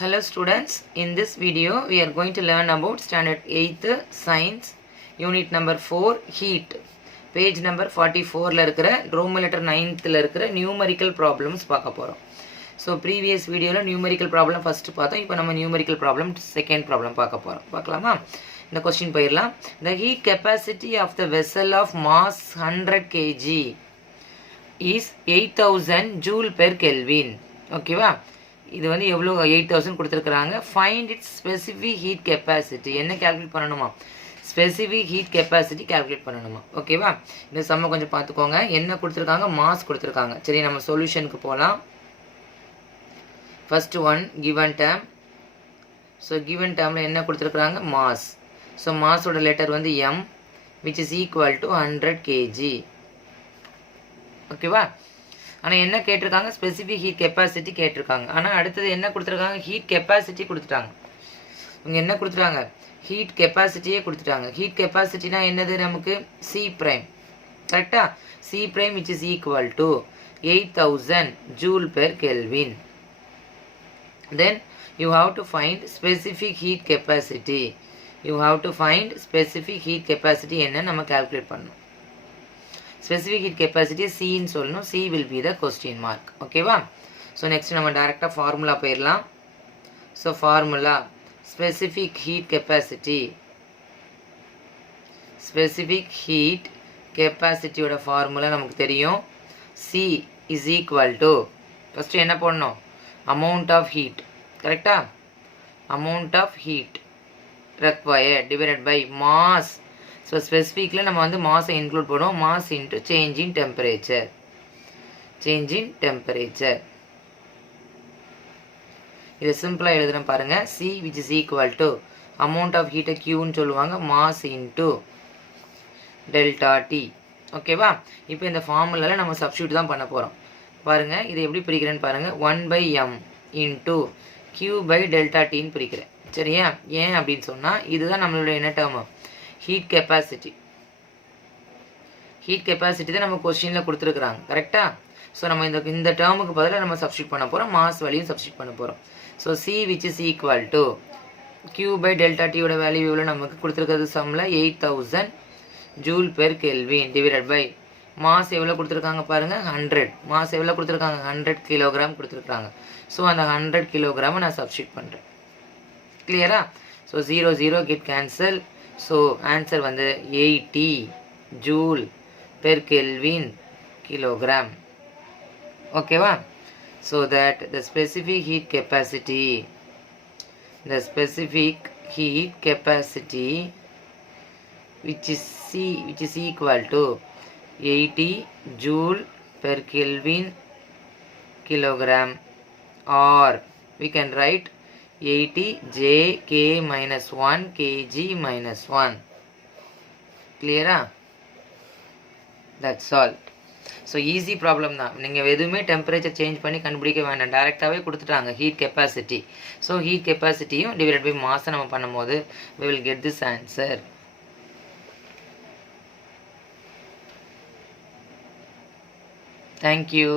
Hello students, in this video we are going to learn about standard 8th science unit number 4 heat page number 44 ல இருக்கிற roman letter 9th ல இருக்கிற numerical problems பார்க்க போறோம். So previous video ல numerical problem first பார்த்தோம். இப்போ நம்ம numerical problem second problem பார்க்க போறோம். பார்க்கலாமா? இந்த question போயிரலாம். The heat capacity of the vessel of mass 100 kg is 8000 joule per Kelvin. ஓகேவா? இது வந்து எவ்வளோ 8000 கொடுத்துருக்குறாங்க. Find it's specific heat capacity என்ன கேல்குலேட் பண்ணணுமா? ஸ்பெசிஃபிக் ஹீட் கெப்பாசிட்டி கேல்குலேட் பண்ணணுமா? ஓகேவா? இந்த சம்ம கொஞ்சம் பார்த்துக்கோங்க. என்ன கொடுத்துருக்காங்க? மாஸ் கொடுத்துருக்காங்க. சரி, நம்ம சொல்யூஷனுக்கு போகலாம். First one given term. So given டேர்மில் என்ன கொடுத்துருக்குறாங்க? மாஸ். ஸோ மாஸோட லெட்டர் வந்து M which is equal to 100 kg. ஓகேவா? ஆனால் என்ன கேட்டிருக்காங்க? ஸ்பெசிஃபிக் ஹீட் கெப்பாசிட்டி கேட்டிருக்காங்க. ஆனால் அடுத்தது என்ன கொடுத்துருக்காங்க? ஹீட் கெப்பாசிட்டி கொடுத்துட்டாங்க. இவங்க என்ன கொடுத்துட்டாங்க? ஹீட் கெப்பாசிட்டியே கொடுத்துட்டாங்க. ஹீட் கெப்பாசிட்டினா என்னது? நமக்கு சி ப்ரைம். கரெக்டா? C prime which is equal to 8000 joule per kelvin. Then you have to find specific heat capacity. You have to find specific heat capacity என்ன நம்ம கால்குலேட் பண்ணணும். ஸ்பெசிஃபிக் ஹீட் கெப்பாசிட்டி சின்னு சொல்லணும். C will be the question mark. ஓகேவா? So next நம்ம டைரெக்டாக formula போயிடலாம். So formula specific heat capacity. Specific heat கெப்பாசிட்டியோட ஃபார்முலா நமக்கு தெரியும். C is equal to first என்ன பண்ணணும்? Amount of heat. கரெக்டா? Amount of heat required divided by mass. So ஸ்பெசிஃபிக்கில் நம்ம வந்து மாஸை இன்க்ளூட் பண்ணுவோம். Mass into change in temperature. Change in temperature. இதை சிம்பிளாக எழுதுகிறேன் பாருங்கள். C which is equal to amount of ஹீட்டை கியூன்னு சொல்லுவாங்க. Mass into delta T. ஓகேவா? இப்போ இந்த ஃபார்முலாவில் நம்ம சப்ஸ்டியூட் தான் பண்ண போகிறோம். பாருங்கள், இதை எப்படி பிரிக்கிறேன்னு பாருங்கள். 1/m into Q by delta டின்னு பிரிக்கிறேன். சரியா? ஏன் அப்படின்னு சொன்னால் இதுதான் நம்மளோட என்ன term? Heat capacity. Heat capacity தான் நம்ம கொஸ்டினில் கொடுத்துருக்குறாங்க. கரெக்டாக? ஸோ நம்ம இந்த டேர்முக்கு பதிலாக நம்ம சப்ஸ்டியூட் பண்ண போகிறோம். மாஸ் வேல்யூயும் சப்ஸ்டியூட் பண்ண போகிறோம். So C which is equal to Q by delta டியோட வேல்யூ எவ்வளோ நமக்கு கொடுத்துருக்கிறது? சம்மில் 8000 joule per kelvin divided by mass எவ்வளோ கொடுத்துருக்காங்க பாருங்கள்? 100. மாஸ் எவ்வளோ கொடுத்துருக்காங்க? 100 கிலோகிராம் கொடுத்துருக்காங்க. ஸோ அந்த 100 கிலோகிராமை நான் சப்ஸ்டியூட் பண்ணுறேன். கிளியரா? So 0 0 get cancel. So answer வந்து 80 ஜூல் பெர் கெல்வின் கிலோகிராம். ஓகேவா? So that the specific heat capacity, the specific heat capacity which is equal to 80 joule per Kelvin kilogram, or we can write 80 jk minus 1 kg minus 1. Clear? That's all. So easy problem தான். நீங்கள் எதுவுமே temperature change பண்ணி கண்டுபிடிக்க வேண்டாம். டேரெக்டாகவே கொடுத்துட்டாங்க heat capacity. So heat கெப்பாசிட்டியும் divide by மாஸை நம்ம பண்ணும்போது we will get this answer. Thank you.